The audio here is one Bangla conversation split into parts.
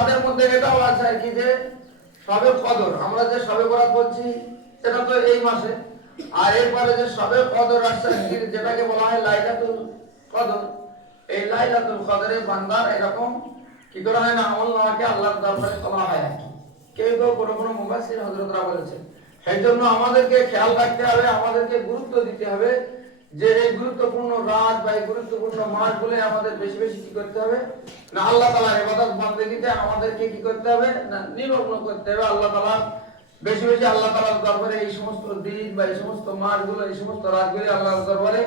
রাতের মধ্যে এটাও আছে আর কি যে শবে কদর, আমরা যে শবে বরাত বলছি সেটা তো এই মাসে, আর এরপরে যে শবে কদর আসছে যেটাকে বলা হয় লাইলাতুল কদর, এই লাইলাতুল কদরে বান্দার এরকম কি করা হয় না, আমলনামাকে আল্লাহর দরবারে তোলা হয় আর কি। কেউ কেউ কোনো কোনো মুফাসসির হযরতরা বলেছেন। সেই জন্য আমাদেরকে খেয়াল রাখতে হবে, আমাদেরকে গুরুত্ব দিতে হবে যে এই গুরুত্বপূর্ণ রাত বা এই গুরুত্বপূর্ণ মাসগুলো আমাদের বেশি বেশি কি করতে হবে না, আল্লাহ তাআলার ইবাদত বান্দেগিতে আমাদেরকে কি করতে হবে না, নিমগ্ন করতে হবে। আল্লাহ তাআলা বেশি বেশি আল্লাহ তাআলার দরবারে এই সমস্ত দিন বা এই সমস্ত মাসগুলো, এই সমস্ত রাতগুলো আল্লাহর দরবারে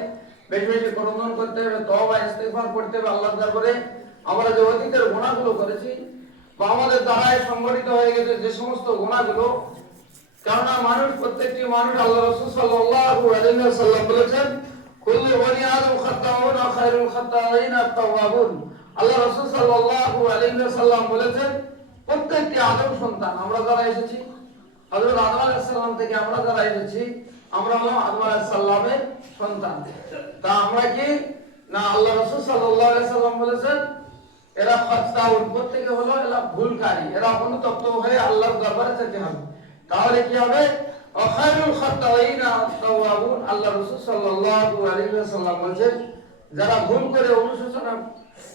বেশি বেশি করুণা করতে হবে, তওবা ইস্তিগফার করতে হবে আল্লাহর দরবারে। আমরা যে অতীতের গুনাহগুলো করেছি বা আমাদের দ্বারাই সংগঠিত হয়ে গেছে যে সমস্ত গুনাহগুলো, কেননা মানুষ, প্রত্যেকটি মানুষ, আল্লাহ রাসূল সাল্লাল্লাহু আলাইহি ওয়াসাল্লাম বলেছেন কুল্লু বনি আদম খাত্তাউন ওয়া খায়রুল খাত্তাইন আত-তাওয়াবুন। আল্লাহ রাসূল সাল্লাল্লাহু আলাইহি ওয়াসাল্লাম বলেছেন প্রত্যেকটি আদম সন্তান, আমরা যারা এসেছি হযরত আদম আলাইহিস সালাম থেকে আমরা যারা এসেছি, আমরা হলাম আদম আলাইহিস সালামের সন্তান। তা আমরা কি না, আল্লাহ রাসূল সাল্লাল্লাহু আলাইহি ওয়াসাল্লাম বলেছেন এরা খাত্তাউন, প্রত্যেকে হলো এরা ভুলকারী, এরা অনুতপ্ত হয়ে আল্লাহর দরবারে যেতে হবে। তাহলে কি হবে, খায়রুল খাত্তাইনা আত-তাওয়াবুন। আল্লাহ রাসূল সাল্লাল্লাহু আলাইহি ওয়াসাল্লাম বলেন যারা ভুল করে অনুশোচনা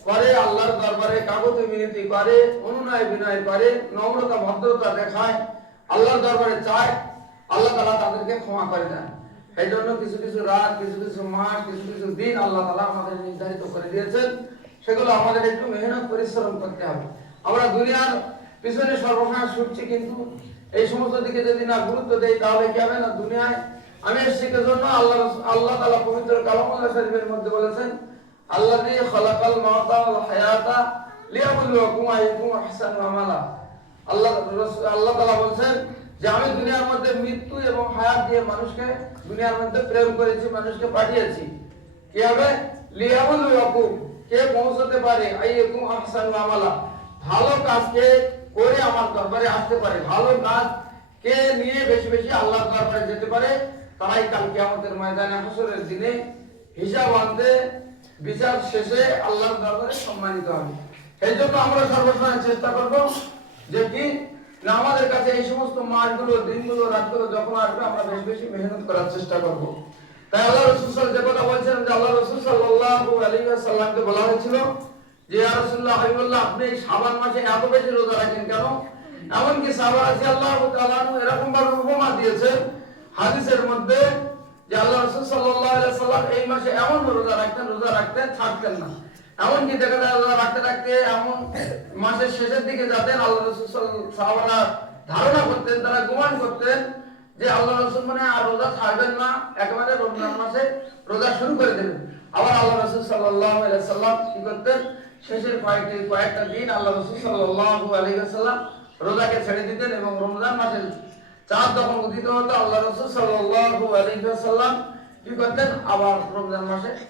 করে, আল্লাহর দরবারে কাকুতি মিনতি করে, অনুনয় বিনয় করে, নম্রতা ভদ্রতা দেখায়, আল্লাহর দরবারে চায়, আল্লাহ তাআলা তাদেরকে ক্ষমা করে দেন। এই জন্য কিছু কিছু রাত, কিছু কিছু মাস, কিছু কিছু দিন আল্লাহ তাআলা আমাদের নির্ধারিত করে দিয়েছেন, সেগুলো আমাদের একটু মেহনত পরিশ্রম করতে হবে। আমরা দুনিয়ার পিছনে সর্বসময় ছুটছি, কিন্তু এই সমস্ত দিকে যদি না গুরুত্ব দেই তাহলে কি হবে না, দুনিয়ায় আমি এসেছি জন্য আল্লাহ তাআলা পবিত্র কালামুল্লাহ শরীফের মধ্যে বলেছেন আল্লাযী খালাকাল মাউতা ওয়াল হায়াতা লিয়াবলুয়াকুম আইয়ুকুম আহসানু আমালা। আল্লাহ তাআলা বলেন যে আমি দুনিয়ার মধ্যে মৃত্যু এবং হায়াত দিয়ে মানুষকে দুনিয়ার মধ্যে প্রেরণ করেছি, মানুষকে পাঠিয়েছি কি হবে, লিয়াবলুয়াকুম, কে পৌঁছতে পারে, আইয়ুকুম আহসানু আমালা, ভালো কাজকে করে আমার দরবারে আসতে পারে, ভালো কাজ কে নিয়ে বেশি বেশি আল্লাহর দরবারে যেতে পারে, তারাই কাল কিয়ামতের ময়দানে হাসরের দিনে হিসাব আনতে, বিচার শেষে আল্লাহর দরবারে সম্মানিত হবে। এই জন্য আমরা সর্বসময় চেষ্টা করব যে কি না, আমাদের কাছে এই সমস্ত মাসগুলো, দিনগুলো, রাতগুলো যখন আসবে আমরা বেশি বেশি মেহনত করার চেষ্টা করব। তাই আল্লাহ রাসূল যে কথা বলছেন যে আল্লাহ রাসূল সাল্লাল্লাহু আলাইহি ওয়াসাল্লামকে বলা হয়েছিল যে ইয়া রাসূলুল্লাহ, হাবিবুল্লাহ, আপনি শাবান মাসে এত বেশি রোজা রাখেন কেন? এমনকি সাহাবা রাদিয়াল্লাহু তাআলা এরকম ভাবে উপমা দিয়েছে হাদিসের মধ্যে যে আল্লাহ রাসূল সাল্লাল্লাহু আলাইহি ওয়াসাল্লাম এই মাসে এমন রোজা রাখতেন থাকতেন না। এমনকি দেখা যায় রোজা রাখতে রাখতে এমন মাসের শেষের দিকে যাতেন আল্লাহ রাসূল সাহাবারা ধারণা করতেন, তারা গুমান করতেন যে আল্লাহ রাসূল মানে আর রোজা ছাড়বেন না, একেবারে রমজান মাসে রোজা শুরু করে দেবেন। আবার আল্লাহ রাসূল সাল্লাল্লাহু আলাইহি ওয়াসাল্লাম কি করতেন, শেষের কয়েকটা দিন আল্লাহ রাসূল সাল্লাল্লাহু আলাইহি ওয়াসাল্লাম রোজাকে ছেড়ে দিতেন এবং রমজান মাসের চাঁদ যখন উদিত হতো আল্লাহ রাসূল সাল্লাল্লাহু আলাইহি ওয়াসাল্লাম কি করতেন, আবার রমজান মাসে